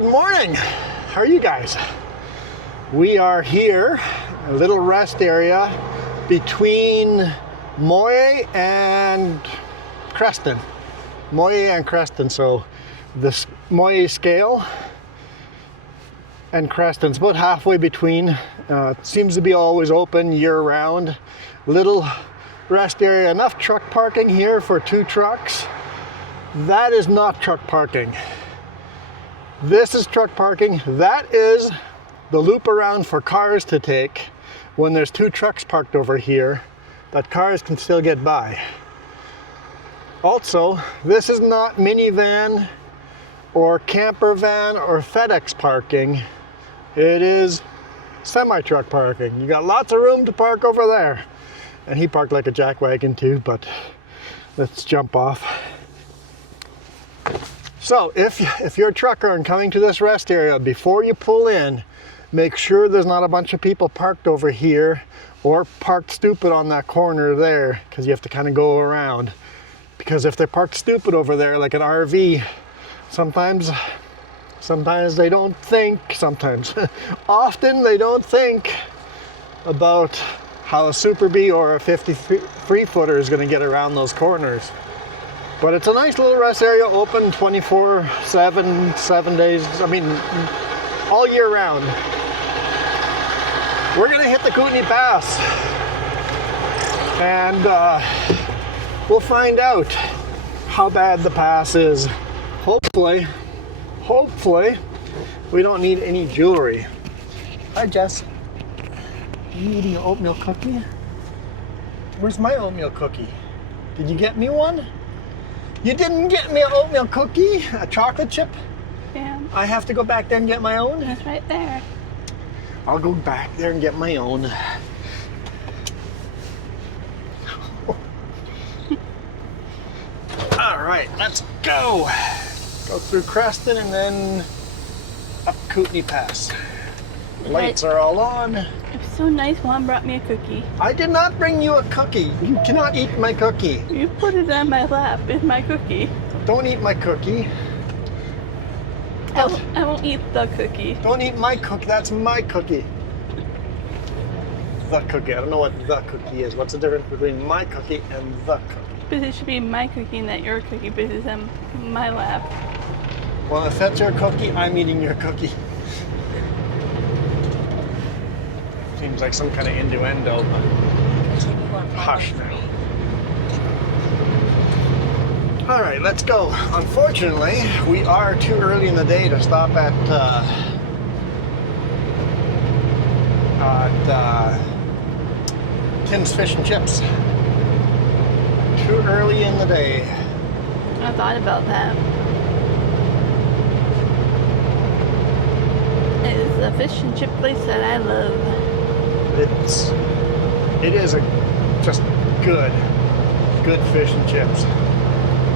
Good morning. How are you guys? We are here, a little rest area between Moyet and Creston. Moyet and Creston. So this Moyet scale and Creston's about halfway between. It seems to be always open year-round. Little rest area, enough truck parking here for 2 trucks. That is not truck parking. This is truck parking. That is the loop around for cars to take when there's 2 trucks parked over here that cars can still get by. Also, this is not minivan or camper van or FedEx parking. It is semi-truck parking. You got lots of room to park over there. And he parked like a jackwagon too, but let's jump off. So if you're a trucker and coming to this rest area, before you pull in, make sure there's not a bunch of people parked over here or parked stupid on that corner there, because you have to kind of go around. Because if they're parked stupid over there, like an RV, sometimes they don't think, often they don't think about how a Super Bee or a 53 footer is going to get around those corners. But it's a nice little rest area, open 24/7, 7 days, all year round. We're going to hit the Kootenay Pass. And we'll find out how bad the pass is. Hopefully, we don't need any jewelry. Hi, Jess. You eating an oatmeal cookie? Where's my oatmeal cookie? Did you get me one? You didn't get me an oatmeal cookie? A chocolate chip? Yeah. I have to go back there and get my own? That's right there. I'll go back there and get my own. All right, let's go. Go through Creston and then up Kootenay Pass. Lights are all on. It was so nice. Juan brought me a cookie. I did not bring you a cookie. You cannot eat my cookie. You put it on my lap. It's my cookie. Don't eat my cookie. I won't eat the cookie. Don't eat my cookie. That's my cookie. The cookie. I don't know what the cookie is. What's the difference between my cookie and the cookie? But it should be my cookie, not your cookie, because it's on my lap. Well, if that's your cookie, I'm eating your cookie. Seems like some kind of innuendo, but hush now. All right, let's go. Unfortunately, we are too early in the day to stop at Tim's Fish and Chips. Too early in the day. I thought about that. It is a fish and chip place that I love. It is just good fish and chips.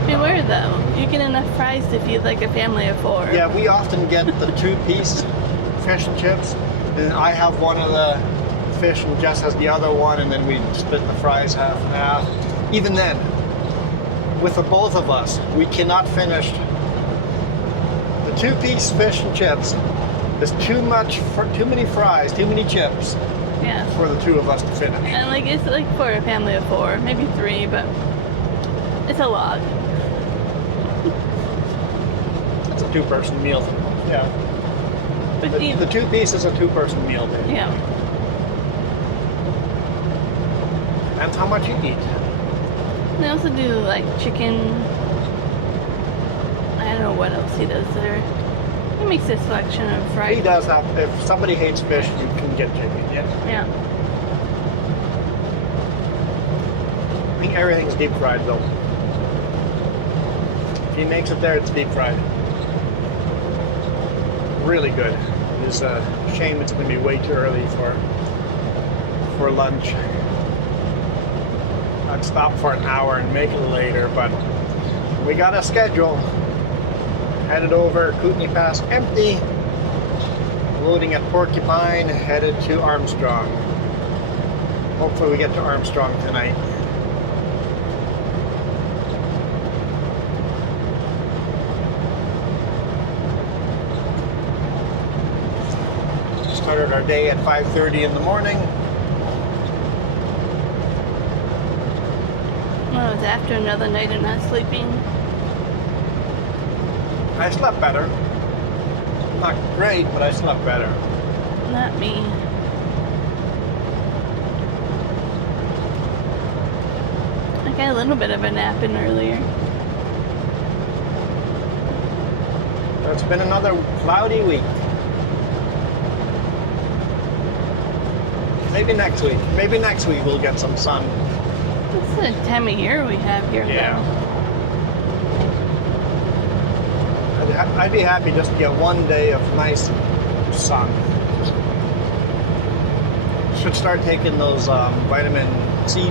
Beware though, you get enough fries to feed like a family of 4. Yeah, we often get the 2-piece fish and chips, and I have one of the fish and Jess has the other one, and then we split the fries half and half. Even then, with the both of us, we cannot finish the 2-piece fish and chips. There's too many fries, too many chips. Yeah. For the 2 of us to finish. And like it's like for a family of 4, maybe 3, but it's a lot. It's a 2-person meal. Yeah. But The 2-piece is a 2-person meal. Babe. Yeah. That's how much you eat. They also do like chicken. I don't know what else he does there. He makes a selection of fries. He does have, if somebody hates fish, you can get chicken, yeah. Yeah. I think everything's deep fried though. If he makes it there, it's deep fried. Really good. It's a shame it's going to be way too early for lunch. I'd stop for an hour and make it later, but we got a schedule. Headed over Kootenay Pass empty. Loading at Porcupine, headed to Armstrong. Hopefully we get to Armstrong tonight. started our day at 5:30 in the morning. Well, it was after another night of not sleeping. I slept better. Not great, but I slept better. Not me. I got a little bit of a nap in earlier. It's been another cloudy week. Maybe next week. Maybe next week we'll get some sun. This is the time of year we have here, Yeah. I'd be happy just to get one day of nice sun. Should start taking those vitamin C.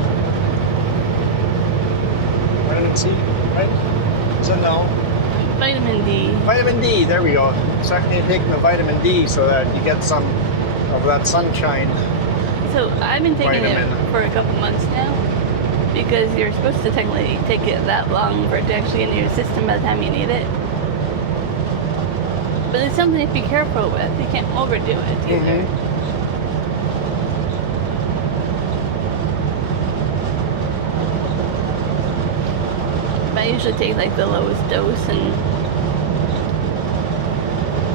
Vitamin C, right? So no. Vitamin D. Vitamin D, there we go. Start taking the vitamin D so that you get some of that sunshine. So I've been taking Vitamin. it for a couple months now because you're supposed to technically take it that long for it to actually get into your system by the time you need it. But it's something to be careful with. You can't overdo it either. But I usually take like the lowest dose and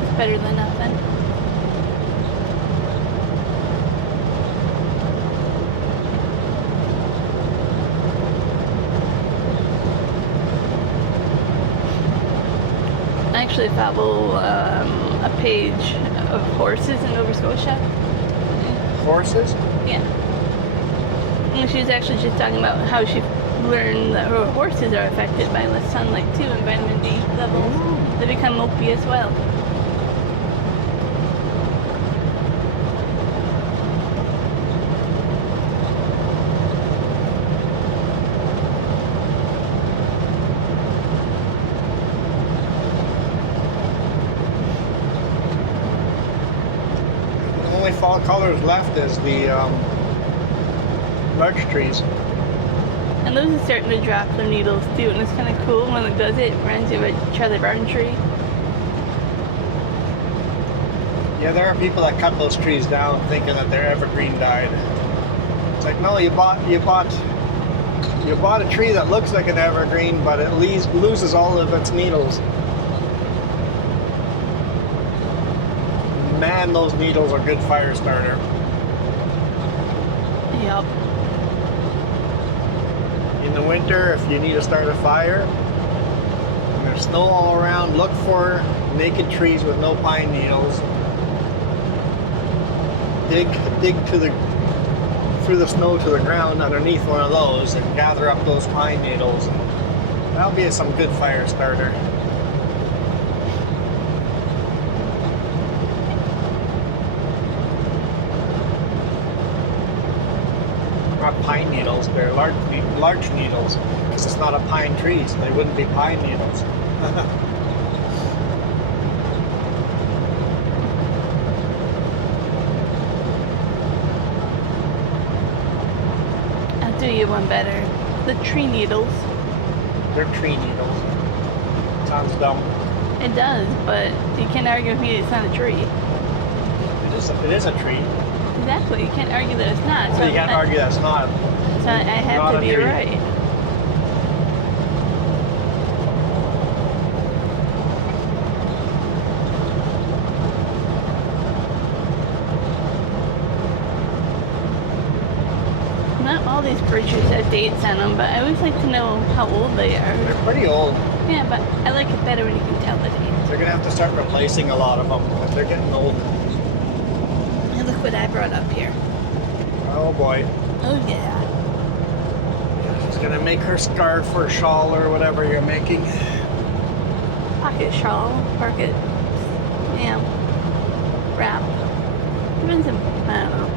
it's better than nothing. I actually follow a page of horses in Nova Scotia. Horses? Yeah. And she was actually just talking about how she learned that her horses are affected by less sunlight too and vitamin D levels. They become mopey as well. Fall colors left is the large trees. And those are starting to drop their needles too, and it's kind of cool when it does it. It reminds you of a Charlie Barton tree. Yeah, there are people that cut those trees down thinking that they're evergreen dyed. It's like, no, you bought a tree that looks like an evergreen, but it loses all of its needles. Man, those needles are good fire starter. Yup. In the winter, if you need to start a fire and there's snow all around, look for naked trees with no pine needles. Dig through the snow to the ground underneath one of those and gather up those pine needles. That'll be some good fire starter. Not pine needles, they're large needles, because it's not a pine tree, so they wouldn't be pine needles. I'll do you one better. The tree needles. They're tree needles. Sounds dumb. It does, but you can't argue with me it's not a tree. It is a tree. Exactly, you can't argue that it's not. So you can't argue that it's not. So I have not to a be tree. right. Not all these pictures have dates on them, but I always like to know how old they are. They're pretty old. Yeah, but I like it better when you can tell the date. They're going to have to start replacing a lot of them, because they're getting old. And look what I brought up here. Oh boy. Oh yeah. She's going to make her scarf or shawl or whatever you're making. Pocket shawl, pocket, yeah, wrap. Even some, I don't know.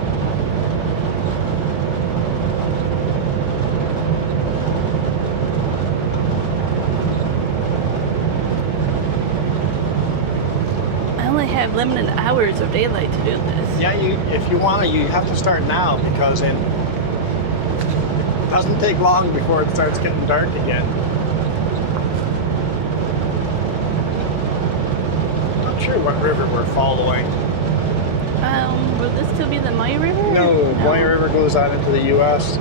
I only have limited hours of daylight to do this. Yeah, if you want to, you have to start now, because it doesn't take long before it starts getting dark again. Not sure what river we're following. Will this still be the Moyet River? No, Moyet River goes out into the U.S.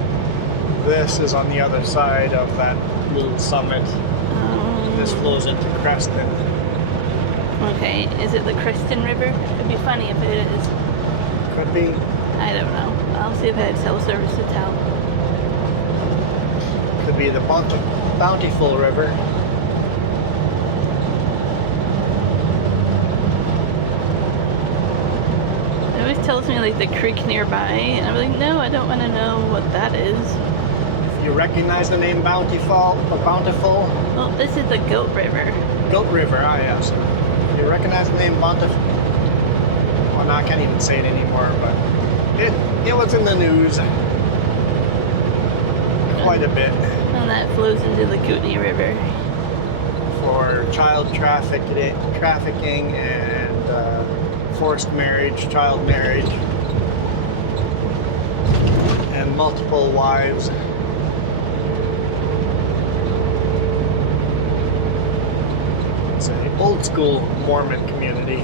This is on the other side of that little summit. This flows into Creston. Okay, is it the Creston River? It'd be funny if it is. Could be. I don't know. I'll see if I have cell service to tell. Could be the Bountiful River. It always tells me like the creek nearby, and I'm like, no, I don't want to know what that is. You recognize the name Bountiful or Bountiful? Well, this is the Goat River. Goat River, ah yes. You recognize the name Bountiful? Well, no, I can't even say it anymore, but it was in the news quite a bit. And that flows into the Kootenay River. For child trafficking and forced marriage, child marriage, and multiple wives. It's an old school Mormon community.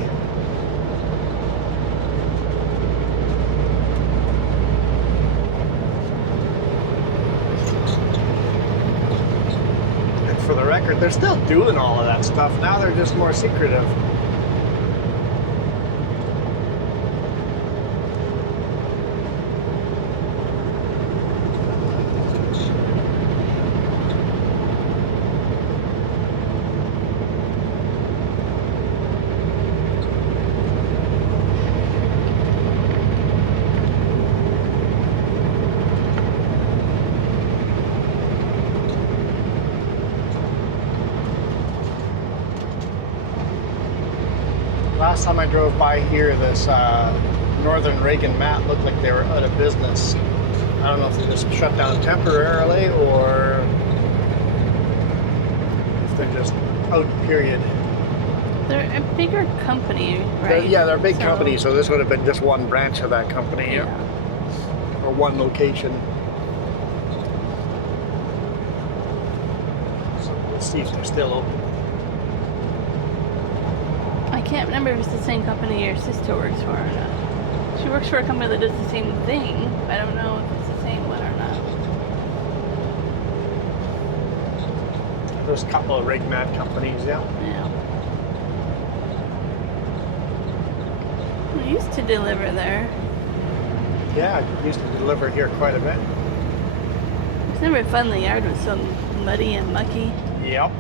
And for the record, they're still doing all of that stuff. Now they're just more secretive. Last time I drove by here, this Northern Reagan mat looked like they were out of business. I don't know if they just shut down temporarily or if they're just out, period. They're a bigger company, right? They're a big company, so this would have been just one branch of that company, Yeah. or one location. So let's see if they're still open. I can't remember if it's the same company your sister works for or not. She works for a company that does the same thing. I don't know if it's the same one or not. There's a couple of rig mat companies, yeah. Yeah. We used to deliver there. Yeah, I used to deliver here quite a bit. It's never fun. The yard was so muddy and mucky. Yep.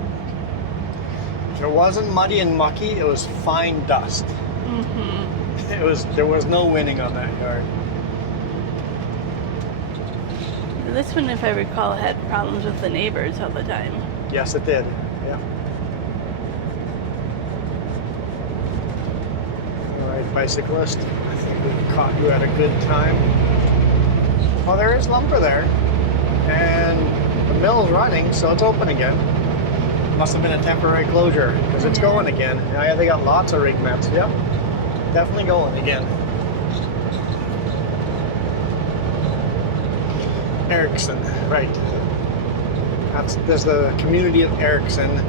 If it wasn't muddy and mucky, it was fine dust. Mm-hmm. There was no winning on that yard. This one, if I recall, had problems with the neighbors all the time. Yes, it did. Yeah. All right, bicyclist. I think we caught you at a good time. Well, there is lumber there, and the mill's running, so it's open again. Must have been a temporary closure because it's going again. Yeah, they got lots of rig mats. Yep, definitely going again. Erickson, right. There's the community of Erickson.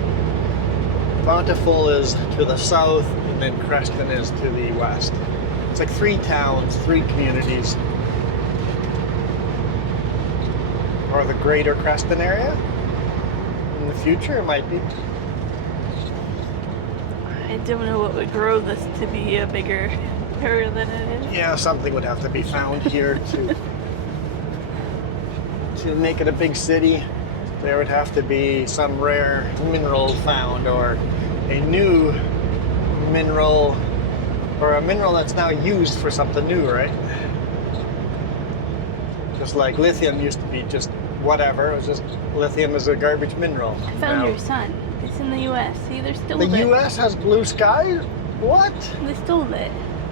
Bountiful is to the south, and then Creston is to the west. It's like 3 towns, 3 communities. Or the greater Creston area. In the future, it might be. I don't know what would grow this to be a bigger area than it is. Yeah, something would have to be found here to make it a big city. There would have to be some rare mineral found, or a new mineral, or a mineral that's now used for something new, right? Just like lithium used to be just whatever. It was just lithium is a garbage mineral. I found your son. It's in the U.S. See, they're still The U.S. has blue skies? What? They stole it.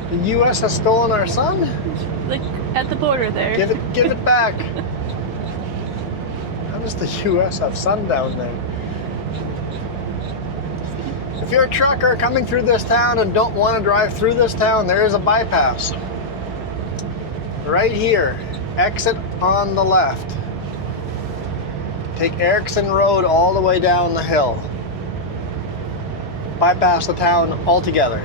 The U.S. has stolen our sun? Like at the border there. Give it back. How does the U.S. have sun down there? If you're a trucker coming through this town and don't want to drive through this town, there is a bypass. Right here. Exit on the left. Take Erickson Road all the way down the hill. Bypass the town altogether.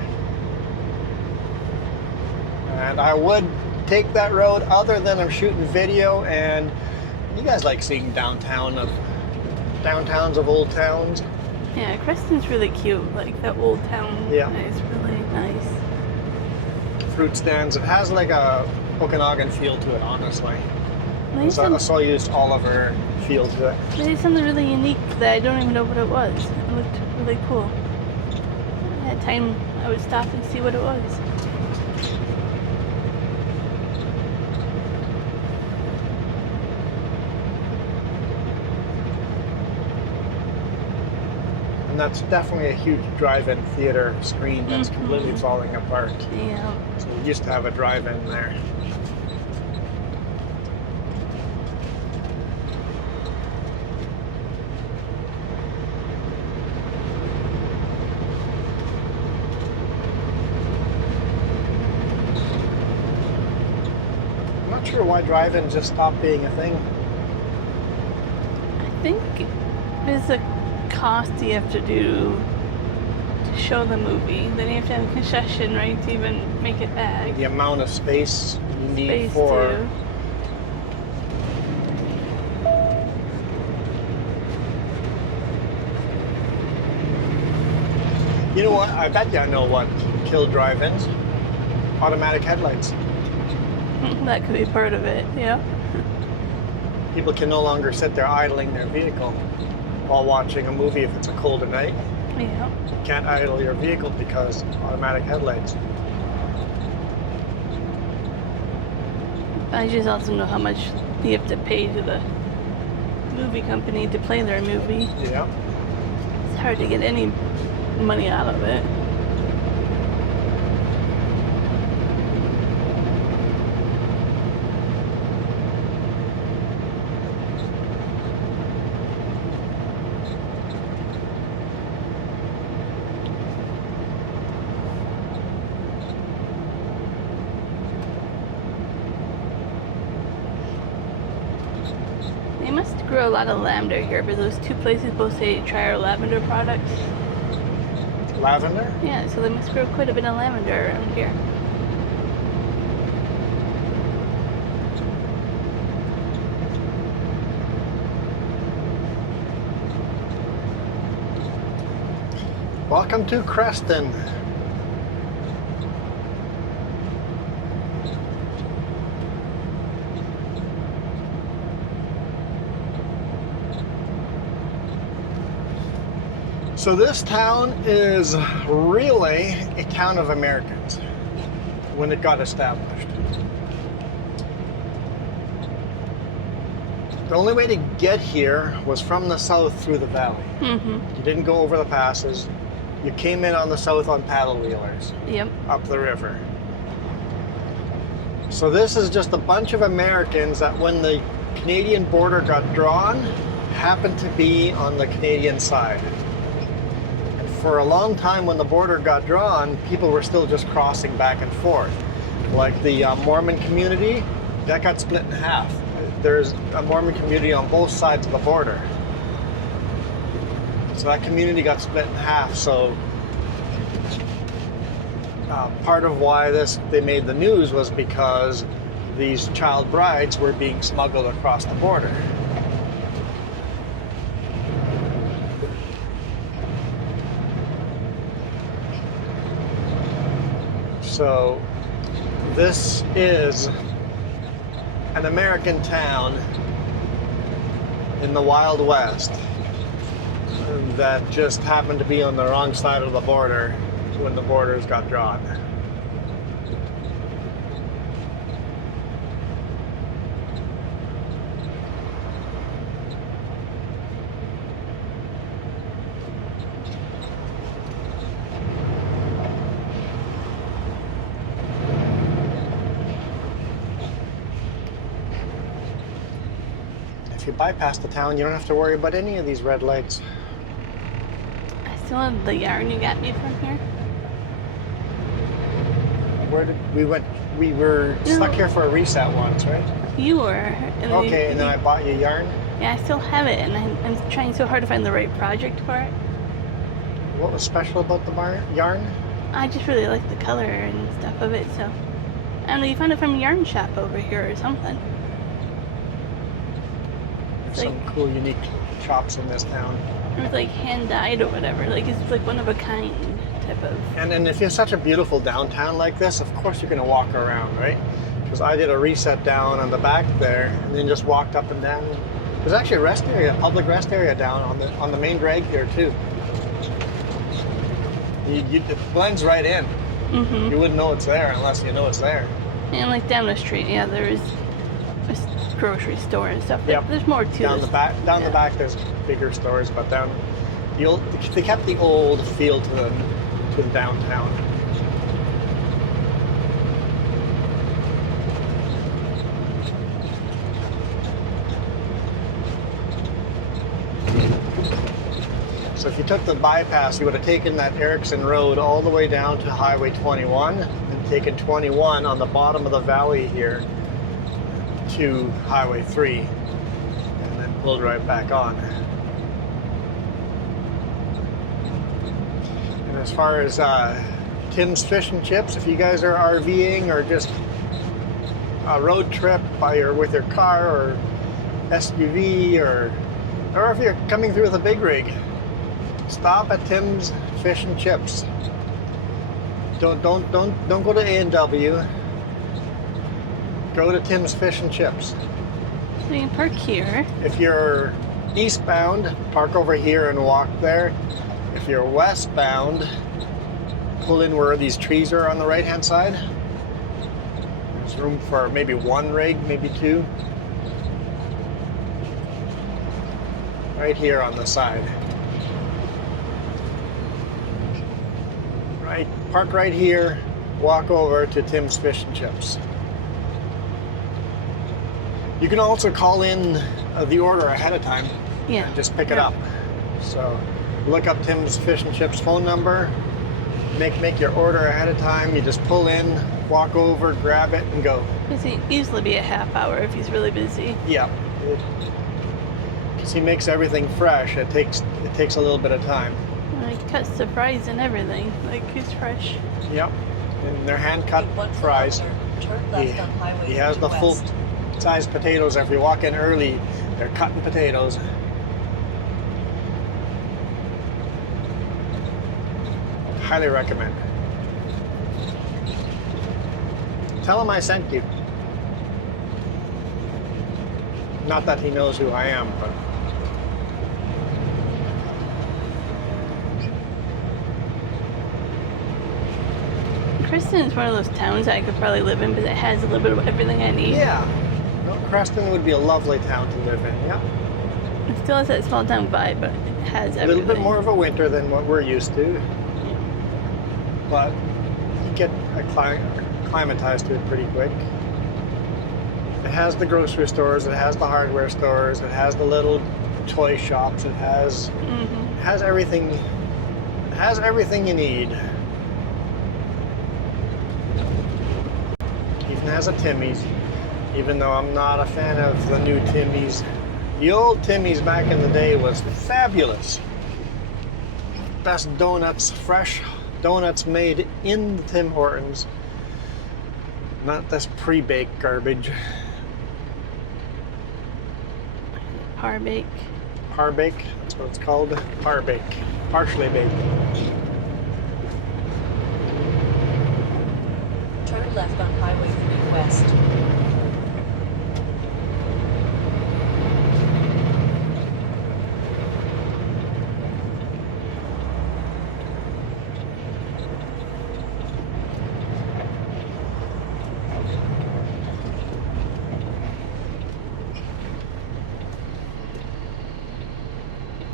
And I would take that road other than I'm shooting video. And you guys like seeing downtowns of old towns? Yeah, Creston's really cute, like that old town. Yeah. It's really nice. Fruit stands. It has like a Okanagan feel to it, honestly. So I used Oliver feel to it. They did something really unique that I don't even know what it was. It looked really cool. I had time, I would stop and see what it was. And that's definitely a huge drive-in theater screen that's completely falling apart. Yeah. So we used to have a drive-in there. I'm not sure why drive-in just stopped being a thing. I think there's a cost you have to do to show the movie. Then you have to have a concession, right, to even make it back. The amount of space you need Space for... too. You know what? I bet you I know what killed drive-ins. Automatic headlights. That could be part of it, yeah. People can no longer sit there idling their vehicle while watching a movie if it's a colder night. Yeah. You can't idle your vehicle because automatic headlights. I just also know how much you have to pay to the movie company to play their movie. Yeah. It's hard to get any money out of it. They must grow a lot of lavender here, but those two places both say try our lavender products. Lavender? Yeah, so they must grow quite a bit of lavender around here. Welcome to Creston. So this town is really a town of Americans when it got established. The only way to get here was from the south through the valley. You didn't go over the passes. You came in on the south on paddle wheelers. Yep. Up the river. So this is just a bunch of Americans that when the Canadian border got drawn, happened to be on the Canadian side. For a long time when the border got drawn, people were still just crossing back and forth. Like the Mormon community, that got split in half. There's a Mormon community on both sides of the border. So that community got split in half. So part of why they made the news was because these child brides were being smuggled across the border. So this is an American town in the Wild West that just happened to be on the wrong side of the border when the borders got drawn. If you bypass the town, you don't have to worry about any of these red lights. I still have the yarn you got me from here. Where did we went? We were stuck here for a reset once, right? You were. And Okay, and then I bought you yarn. Yeah, I still have it, and I'm trying so hard to find the right project for it. What was special about the yarn? I just really like the color and stuff of it, so I don't know, you found it from a yarn shop over here or something. There's some cool, unique shops in this town. It was like hand dyed or whatever. Like it's like one of a kind type of. And if you have such a beautiful downtown like this, of course you're going to walk around, right? Because I did a reset down on the back there, and then just walked up and down. There's actually a rest area, a public rest area down on the main drag here too. It blends right in. Mm-hmm. You wouldn't know it's there unless you know it's there. And like down the street, yeah, there's a grocery store and stuff. Yep. There's more to Down this. the back, there's bigger stores, but down they kept the old feel to the downtown. So if you took the bypass, you would have taken that Erickson Road all the way down to Highway 21 and taken 21 on the bottom of the valley here to Highway 3 and then pulled right back on. And as far as Tim's Fish and Chips, if you guys are RVing or just a road trip with your car or SUV or if you're coming through with a big rig, stop at Tim's Fish and Chips. Don't go to A&W. Go to Tim's Fish and Chips. So you can park here. If you're eastbound, park over here and walk there. If you're westbound, pull in where these trees are on the right-hand side. There's room for maybe one rig, maybe two. Right here on the side. Right, park right here, walk over to Tim's Fish and Chips. You can also call in the order ahead of time and just pick it up. So look up Tim's Fish and Chips phone number, make your order ahead of time. You just pull in, walk over, grab it, and go. It'd usually be a half hour if he's really busy. Yeah, because he makes everything fresh. It takes a little bit of time. Like cuts the fries and everything. Like it's fresh. Yep, and they're hand cut fries. He has the full size potatoes. If you walk in early, they're cutting potatoes. Highly recommend. Tell him I sent you. Not that he knows who I am, but Creston is one of those towns I could probably live in, but it has a little bit of everything I need. yeah. Well, Creston would be a lovely town to live in. Yeah. It still has that small town vibe, but it has everything. A little bit more of a winter than what we're used to. Yeah. But you get acclimatized to it pretty quick. It has the grocery stores, it has the hardware stores, it has the little toy shops, it has everything. It has everything you need. Even has a Timmy's, even though I'm not a fan of the new Timmy's. The old Timmy's back in the day was fabulous. Best donuts, fresh donuts made in the Tim Hortons. Not this pre-baked garbage. Par-bake. Par-bake, that's what it's called. Par-bake. Partially baked. Turn left on Highway 3 West.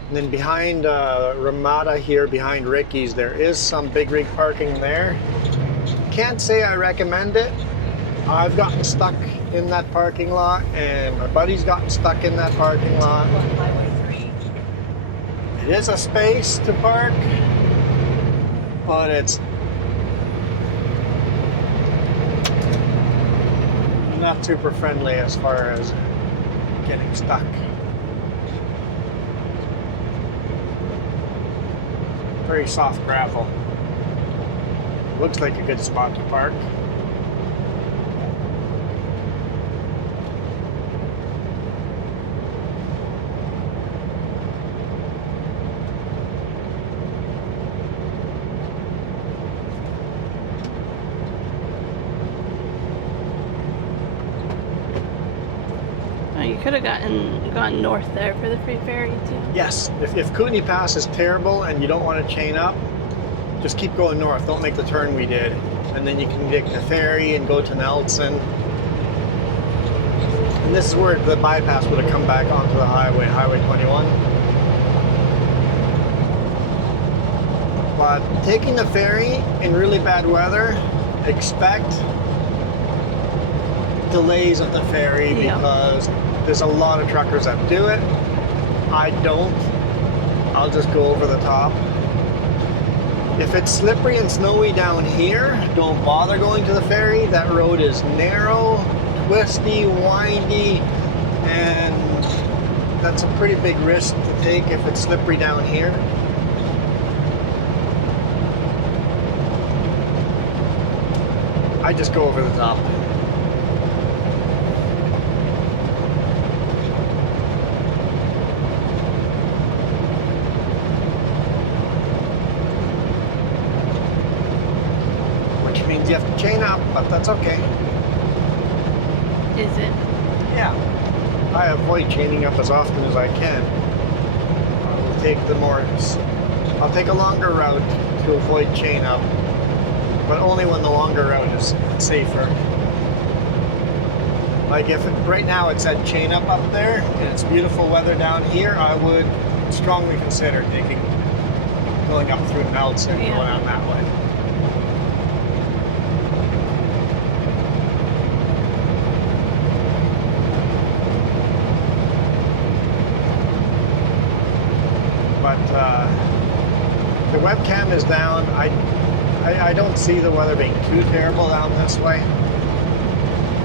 And then behind Ramada here, behind Ricky's, there is some big rig parking there. Can't say I recommend it. I've gotten stuck in that parking lot, and my buddy's gotten stuck in that parking lot. On Highway 3. It is a space to park, but it's not super friendly as far as getting stuck. Very soft gravel. Looks like a good spot to park. could have gone north there for the free ferry too. Yes, if Kootenay Pass is terrible and you don't want to chain up, just keep going north. Don't make the turn we did. And then you can take the ferry and go to Nelson. And this is where the bypass would have come back onto the highway, Highway 21. But taking the ferry in really bad weather, expect delays at the ferry because there's a lot of truckers that do it. I don't. I'll just go over the top. If it's slippery and snowy down here, don't bother going to the ferry. That road is narrow, twisty, windy, and that's a pretty big risk to take if it's slippery down here. I just go over the top. Which means you have to chain up, but that's okay. Is it? Yeah. I avoid chaining up as often as I can. I'll take a longer route to avoid chain up, but only when the longer route is safer. Like if right now it said chain up there and it's beautiful weather down here, I would strongly consider going up through Nelson and going on that way. But the webcam is down. I don't see the weather being too terrible down this way.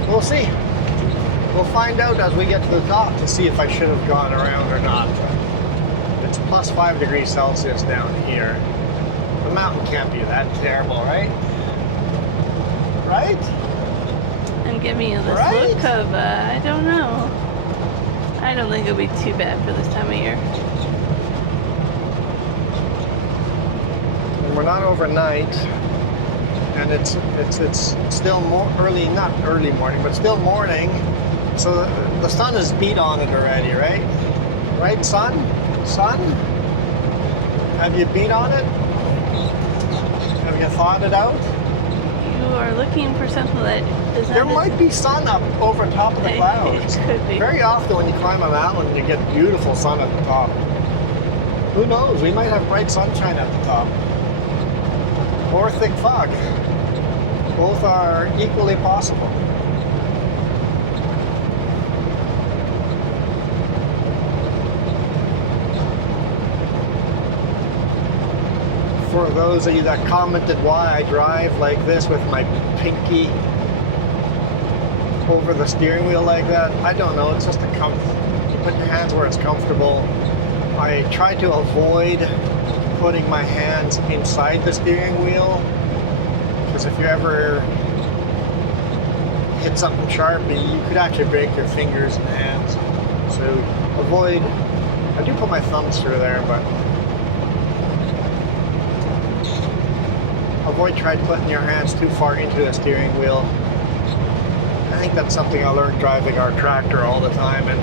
We'll see. We'll find out as we get to the top to see if I should have gone around or not. It's plus 5 degrees Celsius down here. The mountain can't be that terrible, right? Right? I'm giving you this Right? look of, I don't know. I don't think it'll be too bad for this time of year. And we're not overnight, and it's still early, not early morning, but still morning. So the sun has beat on it already, right? Right, sun? Sun? Have you beat on it? Have you thought it out? You are looking for something that is not. There might be sun up over top of the clouds. It could be. Very often when you climb a mountain, you get beautiful sun at the top. Who knows? We might have bright sunshine at the top. Or thick fog. Both are equally possible. For those of you that commented why I drive like this with my pinky over the steering wheel like that, I don't know, it's just a comfort. You put your hands where it's comfortable. I try to avoid putting my hands inside the steering wheel, because if you ever hit something sharp, you could actually break your fingers and hands. So avoid. I do put my thumbs through there, but avoid putting your hands too far into the steering wheel. I think that's something I learned driving our tractor all the time, and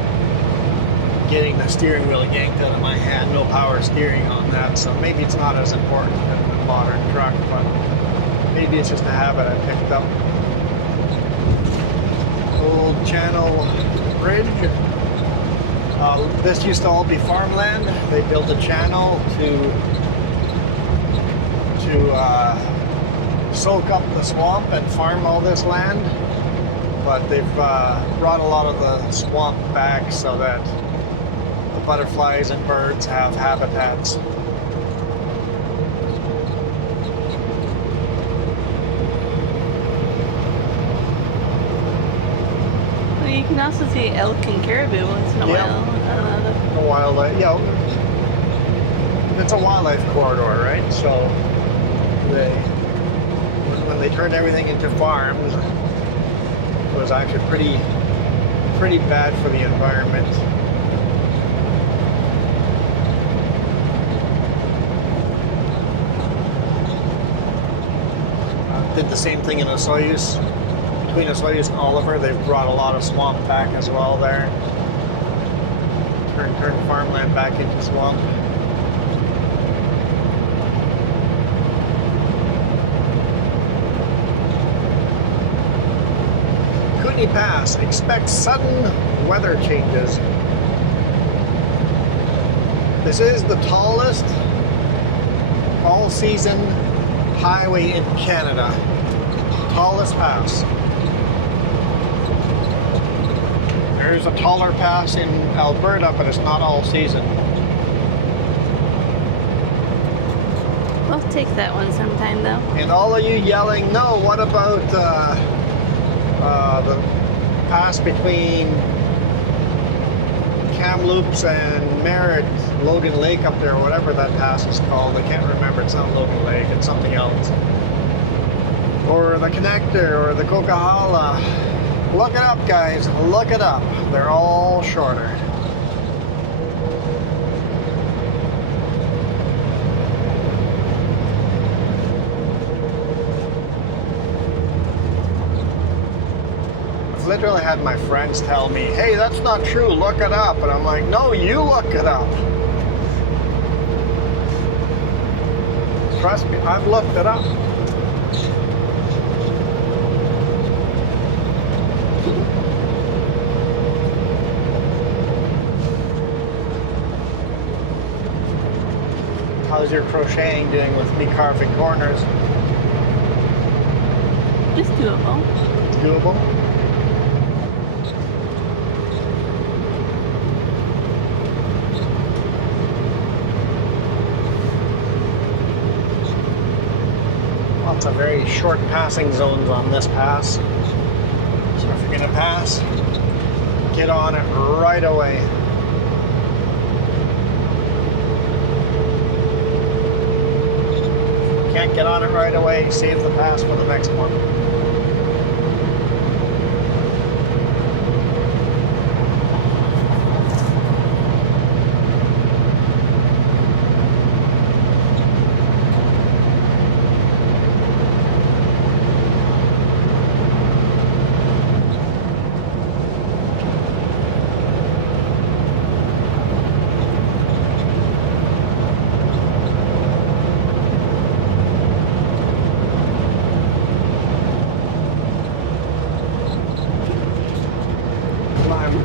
getting the steering wheel yanked out of my hand, no power steering on that, so maybe it's not as important in the modern truck, but maybe it's just a habit I picked up. Old channel bridge. This used to all be farmland. They built a channel to soak up the swamp and farm all this land, but they've brought a lot of the swamp back so that the butterflies and birds have habitats. Well, you can also see elk and caribou once in a while. The wildlife, yeah. It's a wildlife corridor, right? So when they turned everything into farms, it was actually pretty bad for the environment. Did the same thing in Osoyoos. Between Osoyoos and Oliver, they've brought a lot of swamp back as well there. turn farmland back into swamp. Kootenay Pass, expect sudden weather changes. This is the tallest all-season highway in Canada. Tallest pass. There's a taller pass in Alberta, but it's not all season. We'll take that one sometime though. And all of you yelling, no, what about the pass between Kamloops and Merritt, Logan Lake up there, whatever that pass is called. I can't remember. It's not Logan Lake. It's something else. Or the connector, or the Coquihalla. Look it up, guys. Look it up. They're all shorter. I've literally had my friends tell me, hey, that's not true. Look it up. And I'm like, no, you look it up. Trust me, I've looked it up. How's your crocheting doing with me carving corners? It's doable. It's doable? Lots of very short passing zones on this pass. So if you're gonna pass, get on it right away. Can't get on it right away, save the pass for the next one.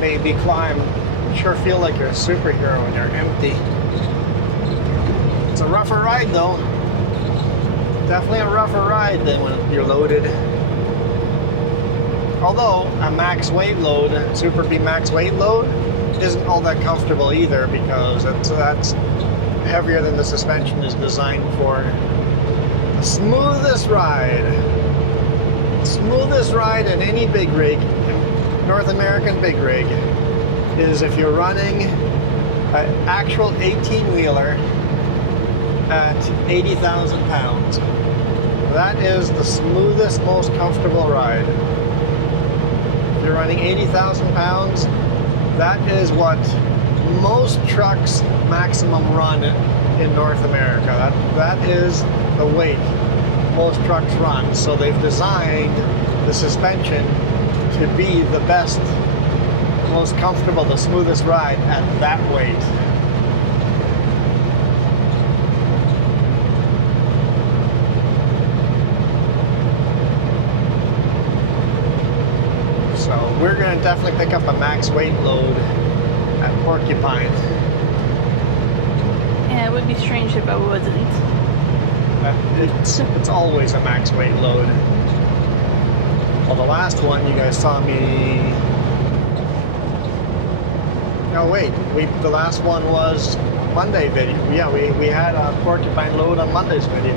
Baby, climb. Sure feel like you're a superhero when you're empty. It's a rougher ride though. Definitely a rougher ride than when you're loaded. Although a max weight load, Super B max weight load, isn't all that comfortable either because that's heavier than the suspension is designed for. The smoothest ride. Smoothest ride in any big rig. North American big rig is if you're running an actual 18-wheeler at 80,000 pounds. That is the smoothest, most comfortable ride. If you're running 80,000 pounds, that is what most trucks maximum run in North America. That is the weight most trucks run. So they've designed the suspension to be the best, most comfortable, the smoothest ride at that weight. So we're going to definitely pick up a max weight load at Porcupine. Yeah, it would be strange if I wasn't. It's always a max weight load. Well, the last one you guys saw me. No, wait. The last one was Monday video. Yeah, we had a Porcupine load on Monday's video.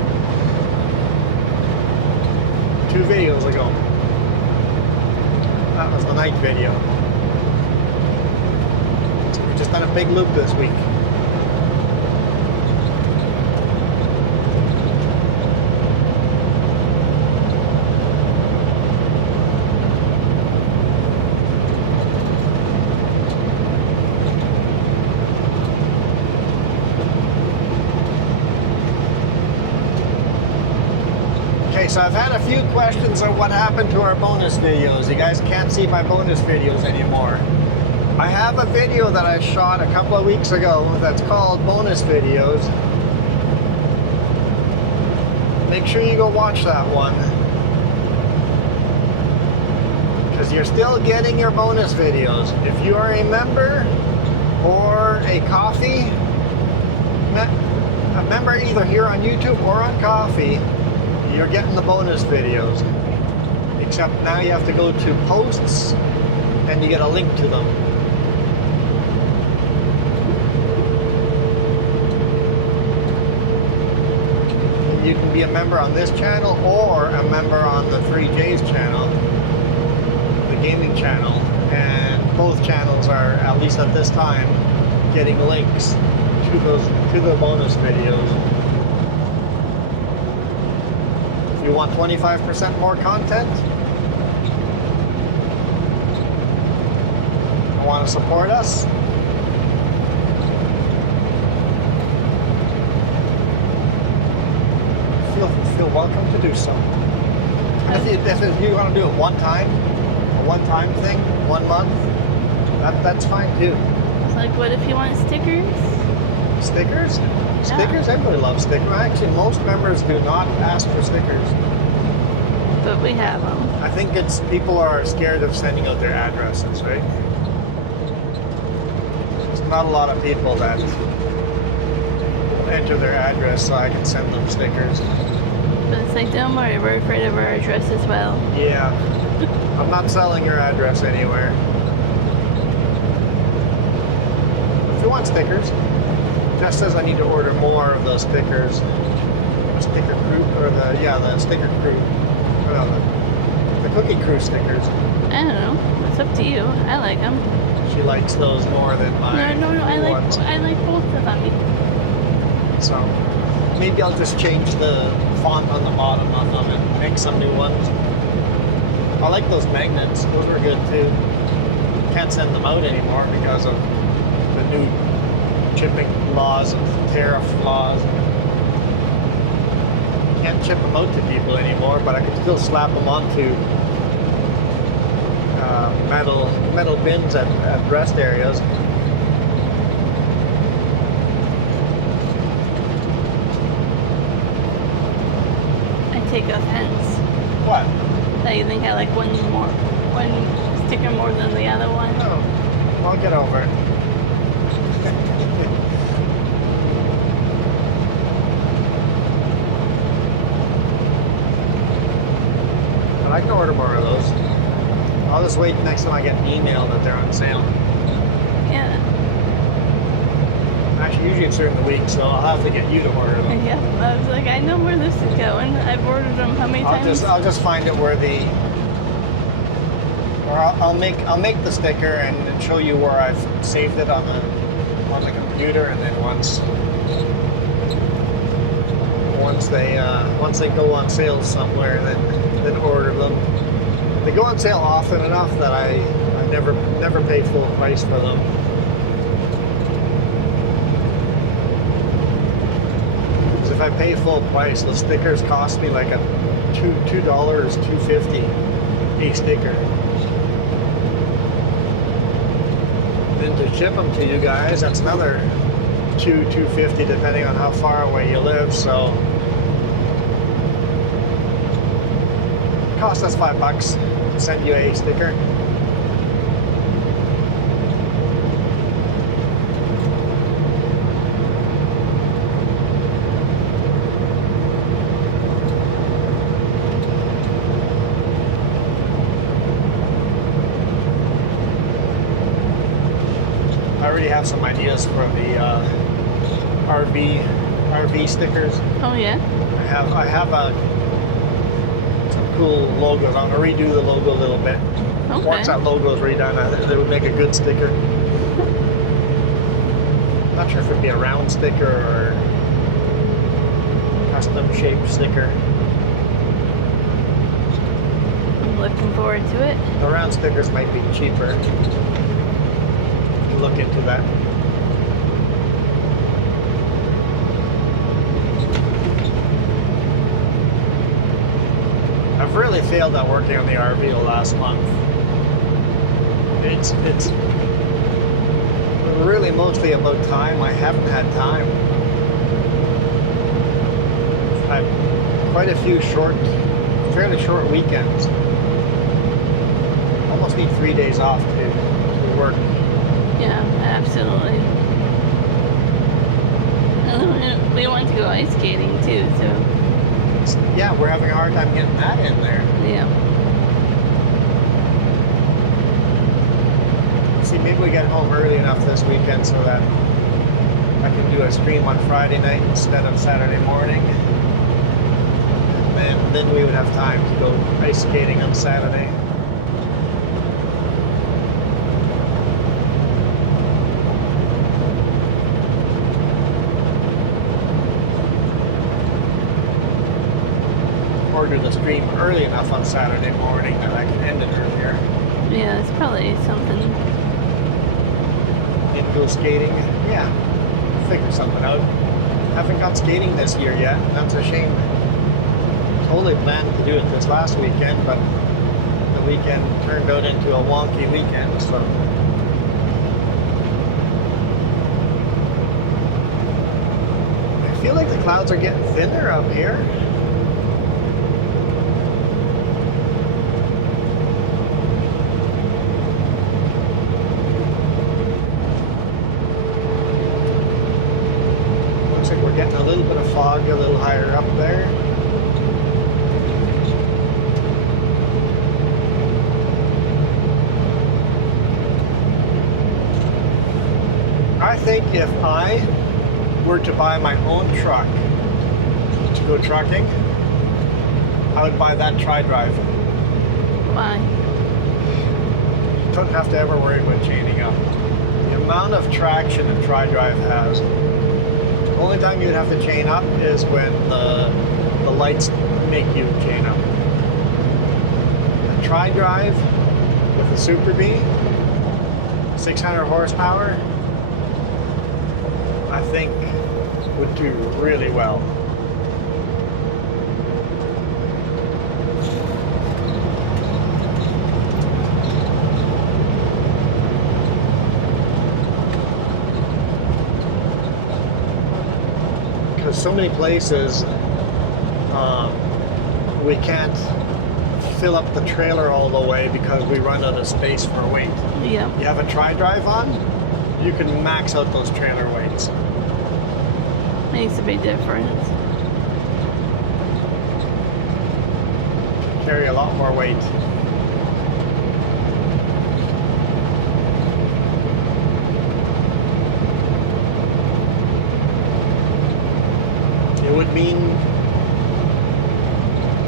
2 videos ago. That was the night video. So we just done a big loop this week. So I've had a few questions on what happened to our bonus videos. You guys can't see my bonus videos anymore. I have a video that I shot a couple of weeks ago that's called bonus videos. Make sure you go watch that one, because you're still getting your bonus videos. If you are a member or a coffee, a member either here on YouTube or on Coffee, you're getting the bonus videos. Except now you have to go to posts and you get a link to them. You can be a member on this channel or a member on the 3J's channel, the gaming channel, and both channels are, at least at this time, getting links to the bonus videos. If you want 25% more content, and want to support us, feel welcome to do so. And if you want to do it one time, a one-time thing, 1 month, that's fine too. It's like, what if you want stickers? Stickers? Yeah. Stickers? Everybody loves stickers. Actually, most members do not ask for stickers. But we have them. I think it's people are scared of sending out their addresses, right? There's not a lot of people that enter their address so I can send them stickers. But it's like, don't worry, we're afraid of our address as well. Yeah. I'm not selling your address anywhere. If you want stickers, Jess says I need to order more of those stickers. The sticker crew, or the sticker crew. Well, the cookie crew stickers. I don't know. It's up to you. I like them. She likes those more than my No. new ones. I like both of them. So maybe I'll just change the font on the bottom of them and make some new ones. I like those magnets. Those were good too. Can't send them out anymore because of the new shipping laws and tariff laws. Can't ship them out to people anymore, but I can still slap them onto metal bins at rest areas. I take offense What? that you think I like one sticker more than the other one. Oh, I'll get over it. But I can order more of those. I'll just wait next time I get an email that they're on sale. Yeah. Actually, usually it's during the week, so I'll have to get you to order them. Yeah. I was like, I know where this is going. I've ordered them how many times? I'll just find it where I'll make the sticker and show you where I've saved it on the computer, and then once they go on sale somewhere, then order them. They go on sale often enough that I never pay full price for them. Because if I pay full price, the stickers cost me like $2.50 a sticker. Then to ship them to you guys, that's another $2.50 depending on how far away you live. So it cost us $5 to send you a sticker. I already have some ideas for the RV stickers. Oh yeah. I have some cool logos. I'm gonna redo the logo a little bit. Okay. Once that logo is redone, I think it would make a good sticker. Not sure if it'd be a round sticker or custom shaped sticker. I'm looking forward to it. The round stickers might be cheaper. Look into that. I've really failed at working on the RV the last month. really mostly about time. I haven't had time. I've quite a few fairly short weekends. Almost need 3 days off to work. Yeah, absolutely. And we want to go ice skating too, so Yeah, we're having a hard time getting that in there. yeah. See, maybe we get home early enough this weekend so that I can do a stream on Friday night instead of Saturday morning. And then we would have time to go ice skating on Saturday. Or do the stream early enough on Saturday morning that I can end it earlier. Yeah, it's probably something. And go skating. Yeah, figure something out. Haven't gone skating this year yet. That's a shame. Totally planned to do it this last weekend, but the weekend turned out into a wonky weekend, so. I feel like the clouds are getting thinner up here. Looks like we're getting a little bit of fog a little higher up there. I think if I were to buy my own truck to go trucking, I would buy that tri-drive. Why? Don't have to ever worry about chaining up. The amount of traction a tri-drive has. The only time you'd have to chain up is when the lights make you chain up. A tri-drive with a Super B, 600 horsepower, I think would do really well. Because so many places we can't fill up the trailer all the way because we run out of space for weight. Yeah. You have a tri-drive on, you can max out those trailer weights. Makes a big difference. Carry a lot more weight. It would mean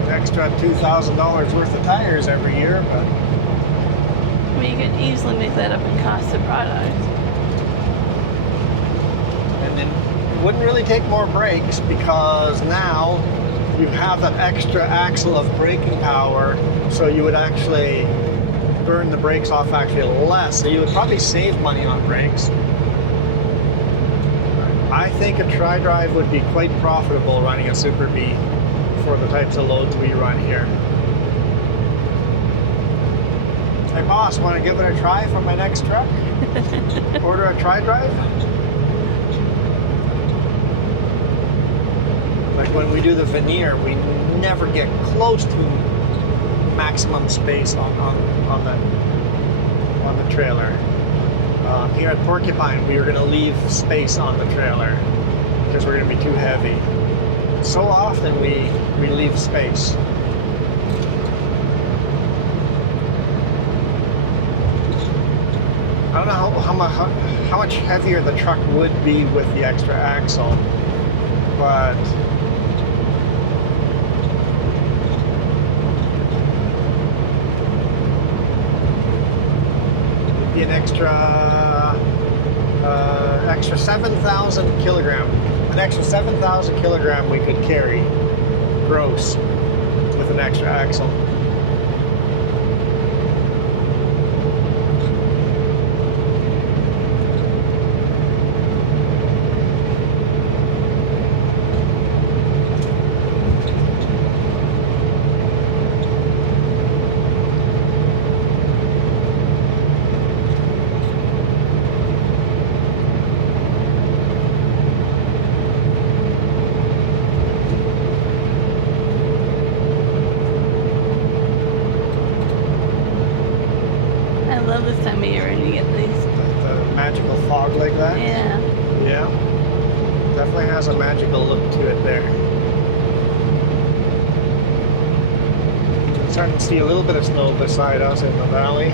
an extra $2,000 worth of tires every year, but I mean, you could easily make that up in cost of product. and then it wouldn't really take more brakes because now you have that extra axle of braking power, so you would actually burn the brakes off actually less. So you would probably save money on brakes. I think a tri-drive would be quite profitable running a Super B for the types of loads we run here. Hey boss, want to give it a try for my next truck? Order a tri-drive? Like when we do the veneer, we never get close to maximum space on the trailer. Here at Porcupine, we were going to leave space on the trailer because we're going to be too heavy. So often we leave space. I don't know how much heavier the truck would be with the extra axle, but it'd be an extra 7,000 kilogram. An extra 7,000 kilogram we could carry gross with an extra axle. this time of year when you get these. The magical fog like that. Yeah. Yeah. Definitely has a magical look to it there. Starting to see a little bit of snow beside us in the valley.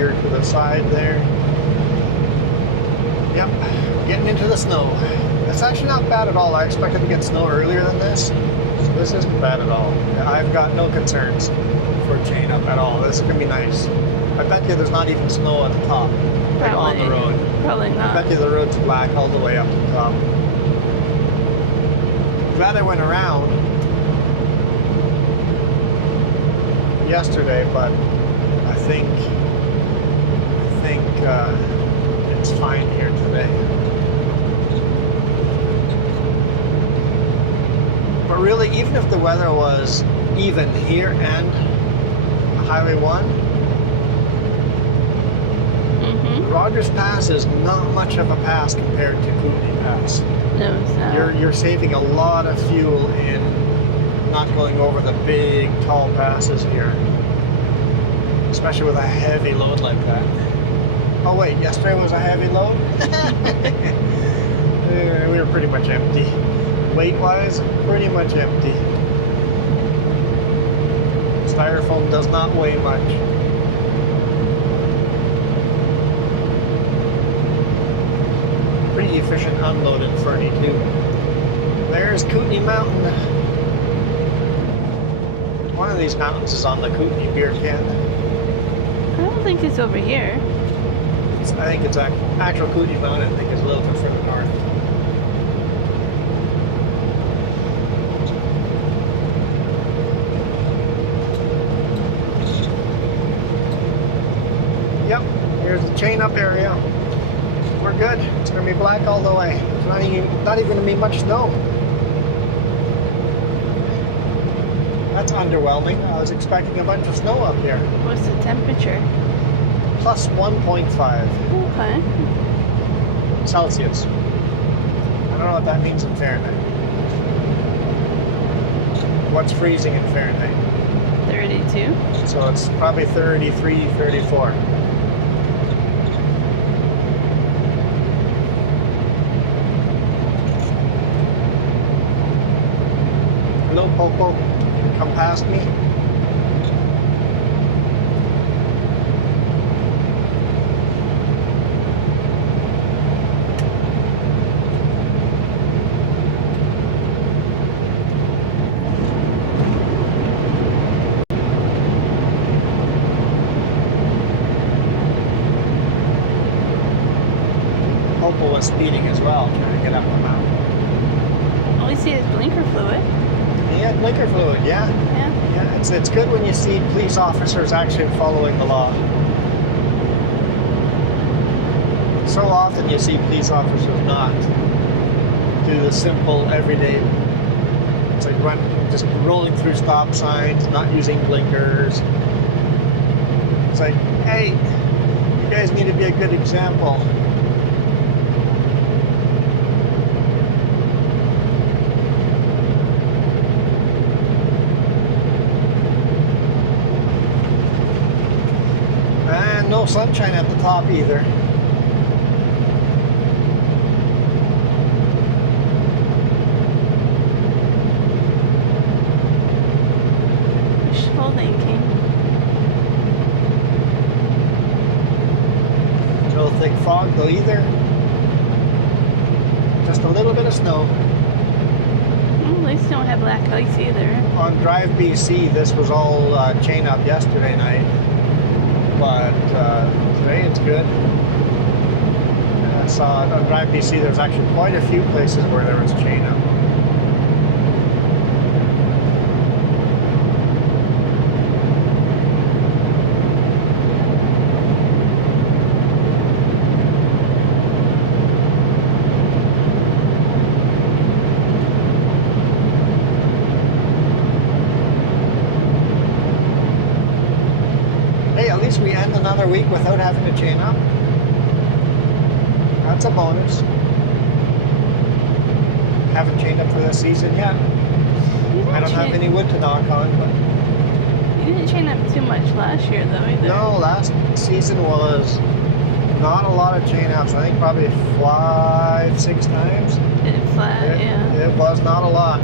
To the side there. Yep, getting into the snow. It's actually not bad at all. I expected to get snow earlier than this, so this isn't bad at all. I've got no concerns for chain up at all. This is gonna be nice. I bet you there's not even snow at the top, like on the road. Probably not. I bet you the road's black all the way up to the top. Glad I went around yesterday, but I think it's fine here today. But really, even if the weather was even here and Highway 1, Rogers Pass is not much of a pass compared to Kootenay Pass. No, it's not. You're saving a lot of fuel in not going over the big, tall passes here, especially with a heavy load like that. Oh wait, yesterday was a heavy load? We were pretty much empty. Weight-wise, pretty much empty. Styrofoam does not weigh much. Pretty efficient unload in Fernie too. There's Kootenay Mountain. One of these mountains is on the Kootenay beer can. I don't think it's over here. I think it's actual Kootenay Mountain. I think it's a little bit further north. Yep, here's the chain up area. We're good. It's gonna be black all the way. It's not even gonna be much snow. That's underwhelming. I was expecting a bunch of snow up here. What's the temperature? Plus 1.5 Okay. Celsius. I don't know what that means in Fahrenheit. What's freezing in Fahrenheit? 32. So it's probably 33, 34. Hello, Popo. Come past me. Popo was speeding as well, trying to get up the mountain. All we see is blinker fluid. He had blinker fluid, yeah. Yeah. Yeah, it's good when you see police officers actually following the law. So often you see police officers not do the simple everyday. It's like just rolling through stop signs, not using blinkers. It's like, hey, you guys need to be a good example. No sunshine at the top either. Wishful thinking. No thick fog though either. Just a little bit of snow. Well, at least don't have black ice either. On Drive BC, this was all chain up yesterday night. But today it's good. And I saw on Drive BC there's actually quite a few places where there was chain up. week without having to chain up. That's a bonus. Haven't chained up for this season yet. I don't have any wood to knock on, but You didn't chain up too much last year, though, either. no, last season was not a lot of chain ups. I think probably 5-6 times. It flat, yeah. It was not a lot.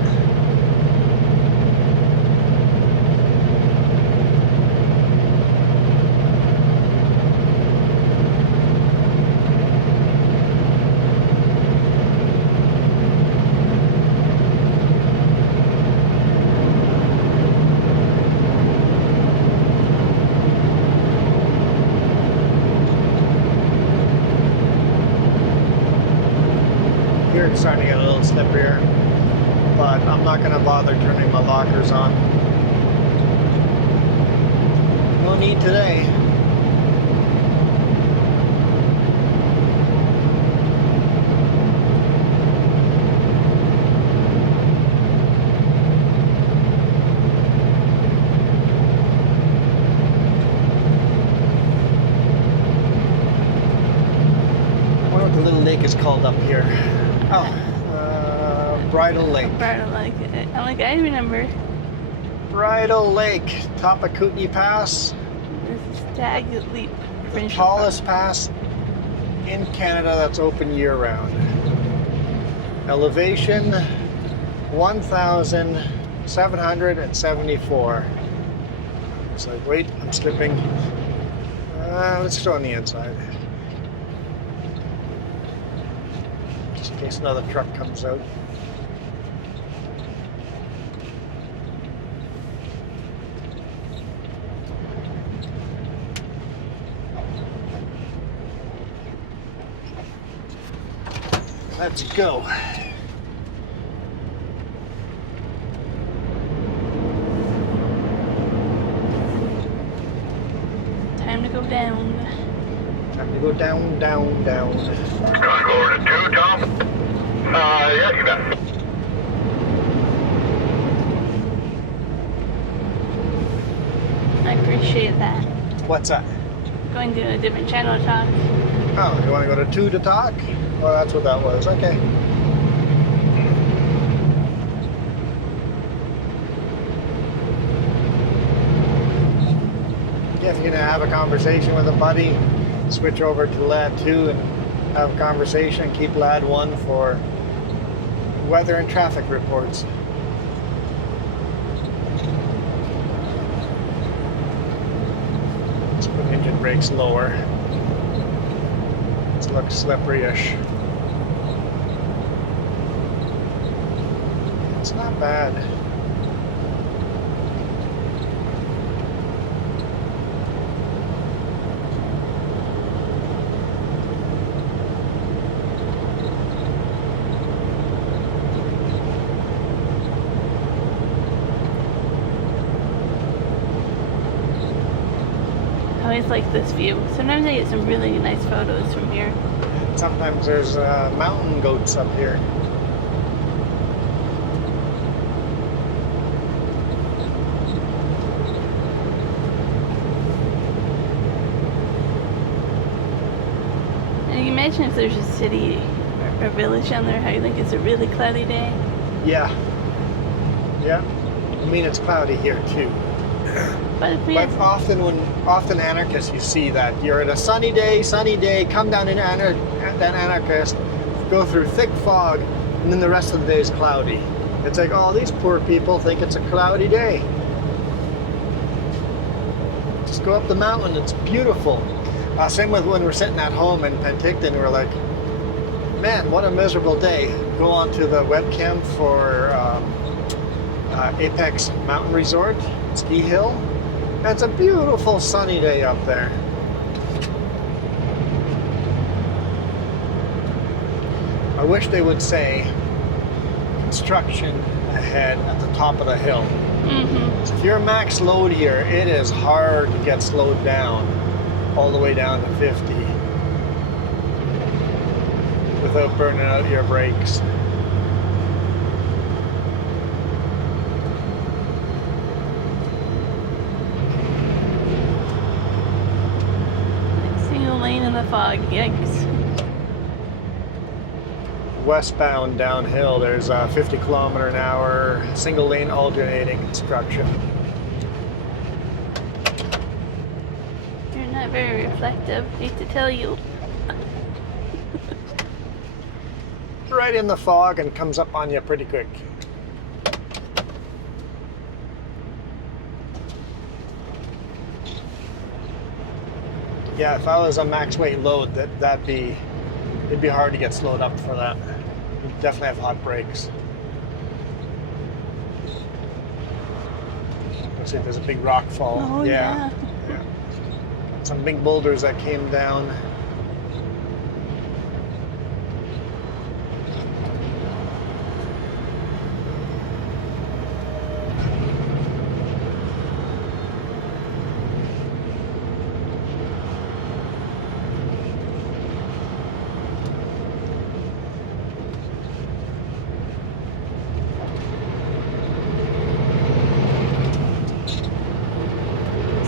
Here it's starting to get a little slipperier, but I'm not going to bother turning my lockers on. No need today. I wonder what the little lake is called up here. Oh, Bridal Lake. Bridal Lake. I remember. Bridal Lake, top of Kootenay Pass, This is Stag Leap. the tallest pass in Canada that's open year-round. Elevation 1,774. It's like, wait, I'm slipping. Let's go on the inside. Just in case another truck comes out. Let's go. Time to go down. Time to go down, down, down. Concord 2, Tom. Yeah, you got it. I appreciate that. What's that? Going to a different channel to talk. Oh, you want to go to 2 to talk? Well, that's what that was. Okay. Yeah, if you're gonna have a conversation with a buddy, switch over to lad 2 and have a conversation. Keep lad 1 for weather and traffic reports. Let's put engine brakes lower. It looks slippery-ish. It's not bad. I always like this view. Sometimes I get some really nice photos from here. Sometimes there's mountain goats up here. And you imagine if there's a city or village down there, how you think it's a really cloudy day? Yeah. Yeah. I mean, it's cloudy here too. But if we But had, often anarchists, you see that you're at a sunny day, come down in anarchist, go through thick fog, and then the rest of the day is cloudy. It's like, oh, these poor people think it's a cloudy day. Just go up the mountain, it's beautiful. Same with when we're sitting at home in Penticton, we're like, man, what a miserable day. Go onto the webcam for Apex Mountain Resort, Ski Hill. It's a beautiful sunny day up there. I wish they would say construction ahead at the top of the hill. So if you're max load here, it is hard to get slowed down all the way down to 50 without burning out your brakes. fog. Yikes. Westbound downhill, there's a 50-kilometer-an-hour single lane alternating construction. You're not very reflective, hate to tell you. Right in the fog and comes up on you pretty quick. Yeah, if I was a max weight load, it'd be hard to get slowed up for that. You definitely have hot brakes. Looks like there's a big rock fall. Oh, yeah. Yeah. Some big boulders that came down.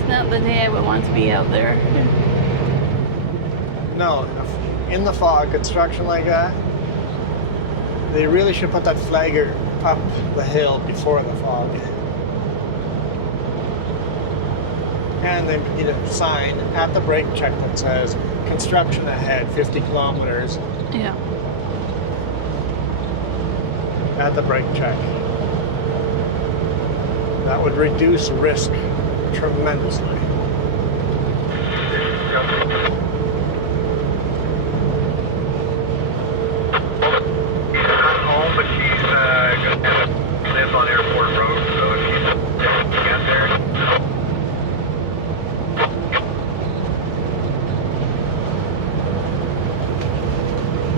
Not the day I would want to be out there. No, in the fog, construction like that, they really should put that flagger up the hill before the fog. And they need a sign at the brake check that says construction ahead, 50 kilometers Yeah. at the brake check. That would reduce risk tremendously. Home, but she's gonna live on Airport Road, so she's get there.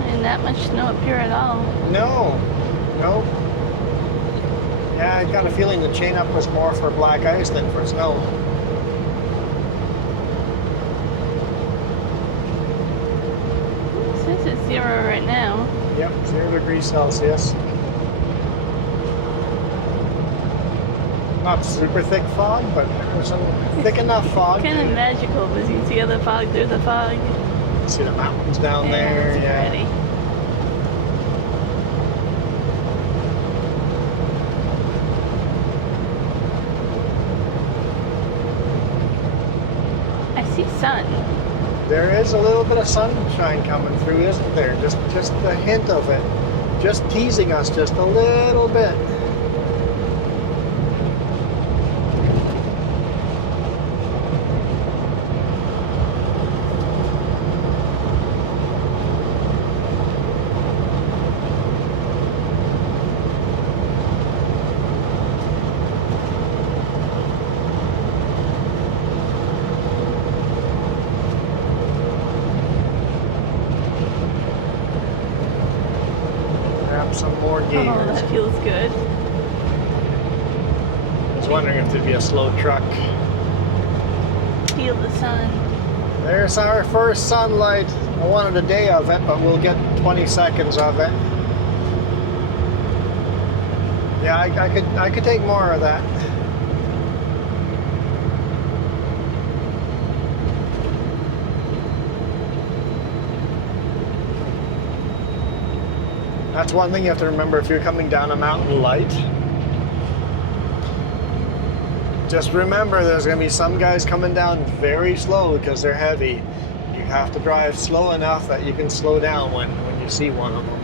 And that much snow up here at all. No. Yeah, I got a feeling the chain up was more for black ice than for snow. It says it's 0 right now. Yep, 0 degrees Celsius. Not super thick fog, but there's some thick enough fog. Kind of magical because you can see the fog through the fog. See the mountains down there. It's Yeah. pretty. I see sun. There is a little bit of sunshine coming through, isn't there? Just a hint of it. Just teasing us just a little bit. Grab some more Oh, gears. that feels good. I was wondering if there'd be a slow truck. Feel the sun. There's our first sunlight. I wanted a day of it, but we'll get 20 seconds of it. Yeah, I could take more of that. That's one thing you have to remember if you're coming down a mountain light. Just remember there's going to be some guys coming down very slow because they're heavy. You have to drive slow enough that you can slow down when you see one of them.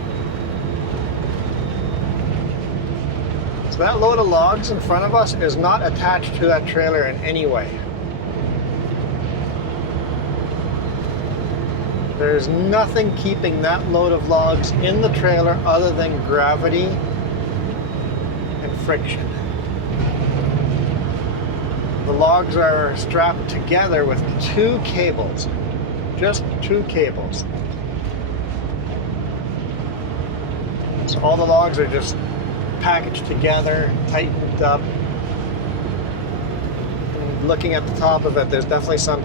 So that load of logs in front of us is not attached to that trailer in any way. There's nothing keeping that load of logs in the trailer other than gravity and friction. The logs are strapped together with 2 cables, just 2 cables. So all the logs are just packaged together, tightened up. And looking at the top of it, there's definitely some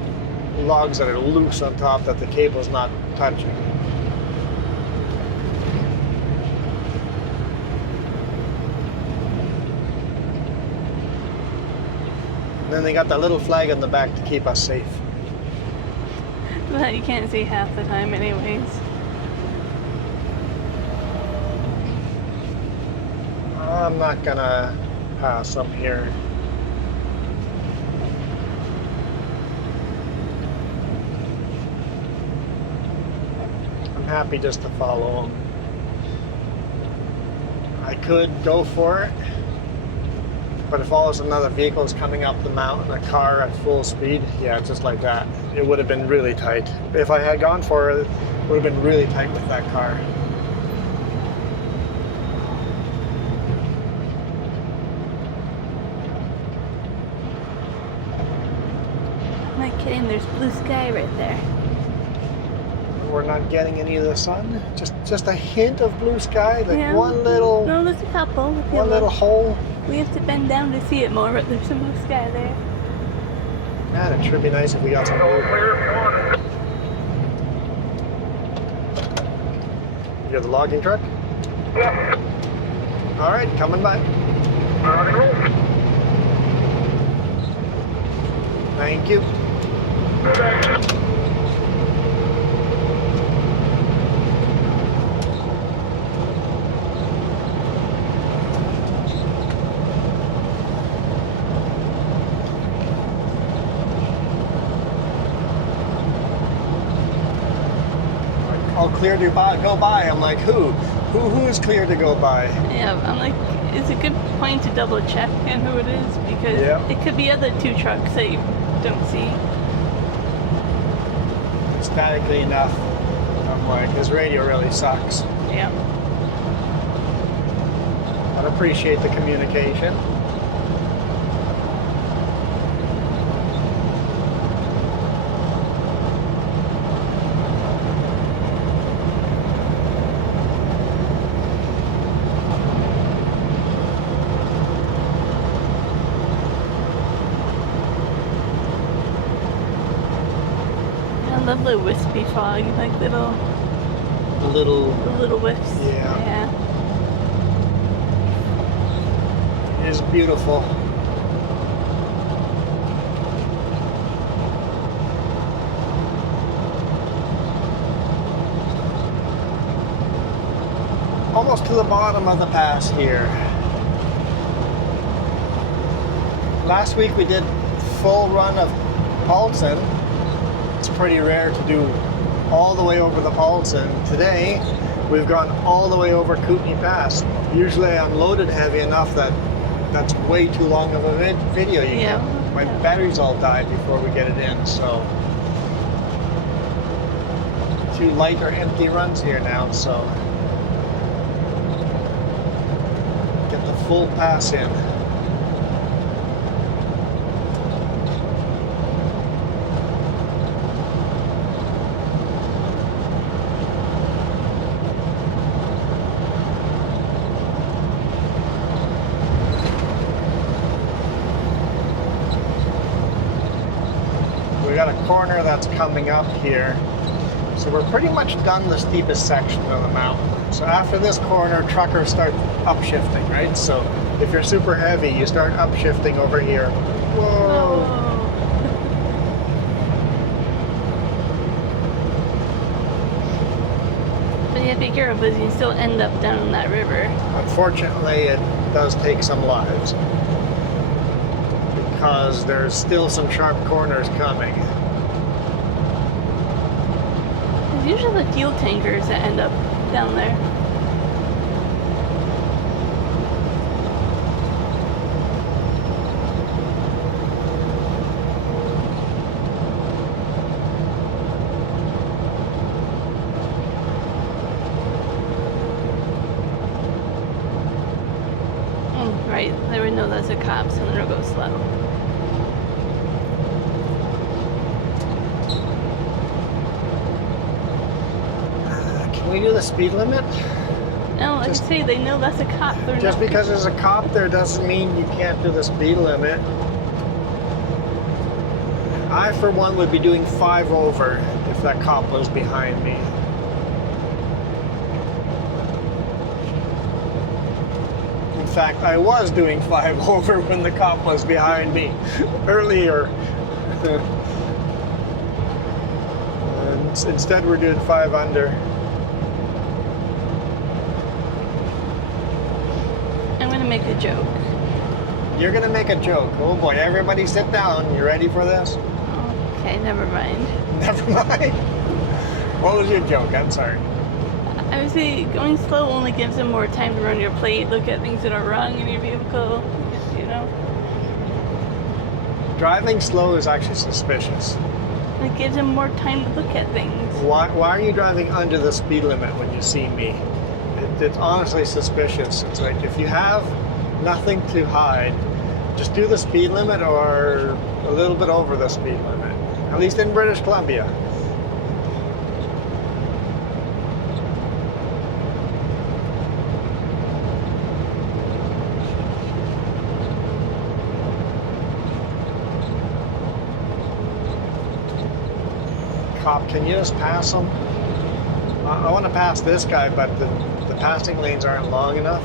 logs that are loose on top that the cable's not touching. And then they got that little flag on the back to keep us safe. But you can't see half the time anyways. I'm not gonna pass up here. I'm happy just to follow him. I could go for it, but if all of a sudden another vehicle is coming up the mountain, a car at full speed, yeah, just like that, it would have been really tight. If I had gone for it, it would have been really tight with that car. I'm not kidding, there's blue sky right there. We're not getting any of the sun. Just a hint of blue sky, like Yeah. one little No, there's a couple. If you one little look. hole. We have to bend down to see it more, but there's some blue sky there. Man, it should be nice if we got some All blue. clear if you want it. You have the logging truck? Yeah. All right, coming by. Rock and roll. Thank you. Okay. All clear to go by. I'm like, who's clear to go by? Yeah, I'm like, it's a good point to double check and who it is because Yeah. it could be other two trucks that you don't see. Statically enough. I'm like, this radio really sucks. Yeah. I'd appreciate the communication. I love the wispy fog, like little whiffs. Yeah. Yeah. It is beautiful. Almost to the bottom of the pass here. Last week we did full run of Paulson. It's pretty rare to do all the way over the Paulson. Today we've gone all the way over Kootenay Pass. Usually I'm loaded heavy enough that that's way too long of a video. Yeah. My batteries all died before we get it in, so 2 light or empty runs here now, so get the full pass in. We got a corner that's coming up here. So we're pretty much done the steepest section of the mountain. So after this corner, truckers start upshifting, right? So if you're super heavy, you start upshifting over here. Whoa! But you have to be careful because you can still end up down in that river. Unfortunately, it does take some lives because there's still some sharp corners coming. It's usually the fuel tankers that end up down there. Right, they would know that's a cop, so they'll go slow. Can we do the speed limit? No, like I say, they know that's a cop. They're Just not- because there's a cop there doesn't mean you can't do the speed limit. I, for one, would be doing 5 over if that cop was behind me. In fact, I was doing 5 over when the cop was behind me earlier. Instead, we're doing 5 under. I'm gonna make a joke. You're gonna make a joke. Oh boy, everybody sit down. You ready for this? Okay, never mind. Never mind. What was your joke? I'm sorry. I would say going slow only gives them more time to run your plate, look at things that are wrong in your vehicle, you know? Driving slow is actually suspicious. It gives them more time to look at things. Why are you driving under the speed limit when you see me? It's honestly suspicious. It's like if you have nothing to hide, just do the speed limit or a little bit over the speed limit. At least in British Columbia. Cop, can you just pass him? I want to pass this guy, but the passing lanes aren't long enough.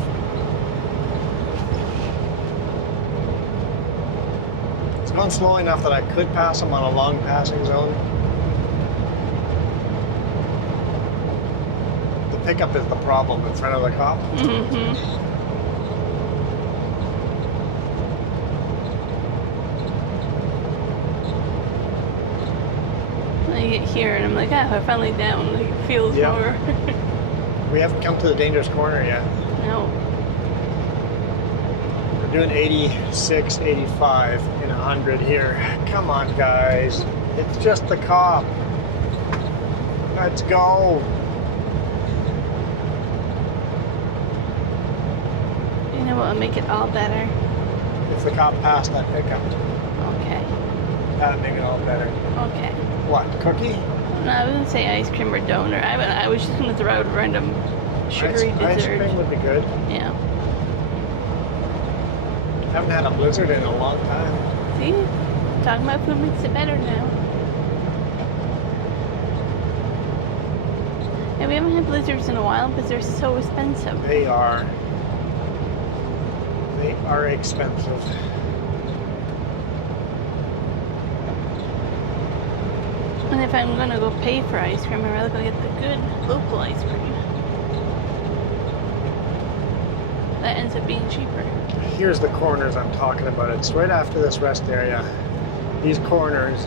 It's going slow enough that I could pass him on a long passing zone. The pickup is the problem in front of the cop. Mm-hmm. I get here and I'm like, I finally down. Like, it feels Yeah. more. We haven't come to the dangerous corner yet. No. We're doing 86, 85 in 100 here. Come on, guys. It's just the cop. Let's go. You know what will make it all better? If the cop passed that pickup, Okay. that'd make it all better. Okay. What, cookie? No, I wouldn't say ice cream or donut. I was just going to throw out a random sugary Ice dessert. cream would be good. Yeah. Haven't had a blizzard in a long time. See? Talking about food makes it better now. Yeah, we haven't had blizzards in a while because they're so expensive. They are. They are expensive. And if I'm going to go pay for ice cream, I'd rather go get the good local ice cream. That ends up being cheaper. Here's the corners I'm talking about. It's right after this rest area. These corners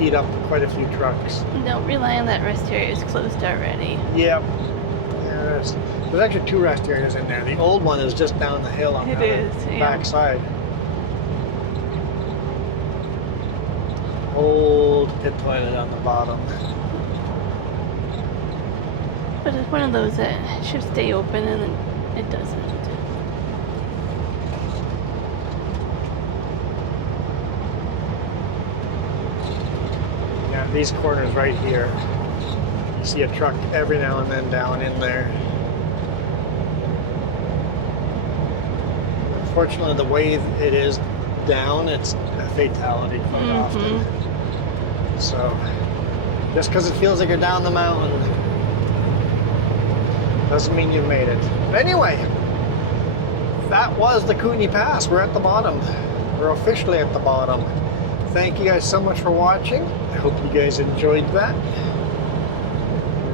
eat up quite a few trucks. Don't rely on that rest area. It's closed already. Yep. There's actually 2 rest areas in there. The old one is just down the hill on It the is, yeah. back side. Old pit toilet on the bottom. But it's one of those that should stay open and then it doesn't. Yeah, these corners right here. You see a truck every now and then down in there. Unfortunately, the way it is down, it's a fatality quite often. So, just because it feels like you're down the mountain doesn't mean you've made it. But anyway, that was the Kootenay Pass. We're at the bottom. We're officially at the bottom. Thank you guys so much for watching. I hope you guys enjoyed that.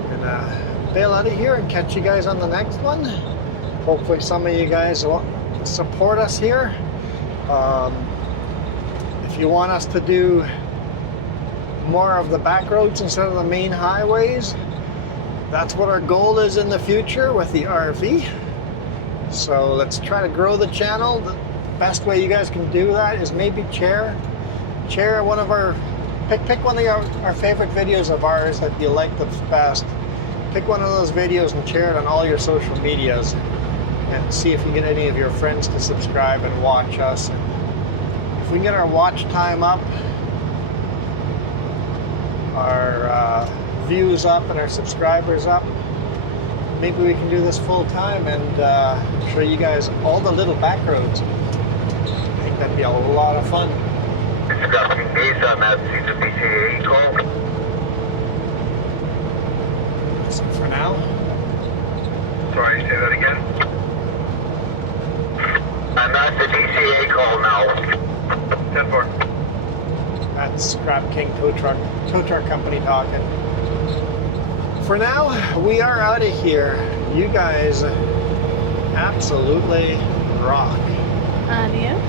We're gonna bail out of here and catch you guys on the next one. Hopefully some of you guys will support us here. If you want us to do more of the back roads instead of the main highways, that's what our goal is in the future with the RV. So let's try to grow the channel. The best way you guys can do that is maybe share one of our, pick one of our favorite videos of ours that you like the best. Pick one of those videos and share it on all your social medias and see if you get any of your friends to subscribe and watch us. And if we can get our watch time up, our views up and our subscribers up, maybe we can do this full time and show you guys all the little back roads. I think that'd be a lot of fun. Discussing base on that CWCA call. So for now, Sorry, say that again. I'm at the DCA call now. 10-4. that's Scrap King tow truck company talking. for now, we are out of here. You guys absolutely rock. Adios.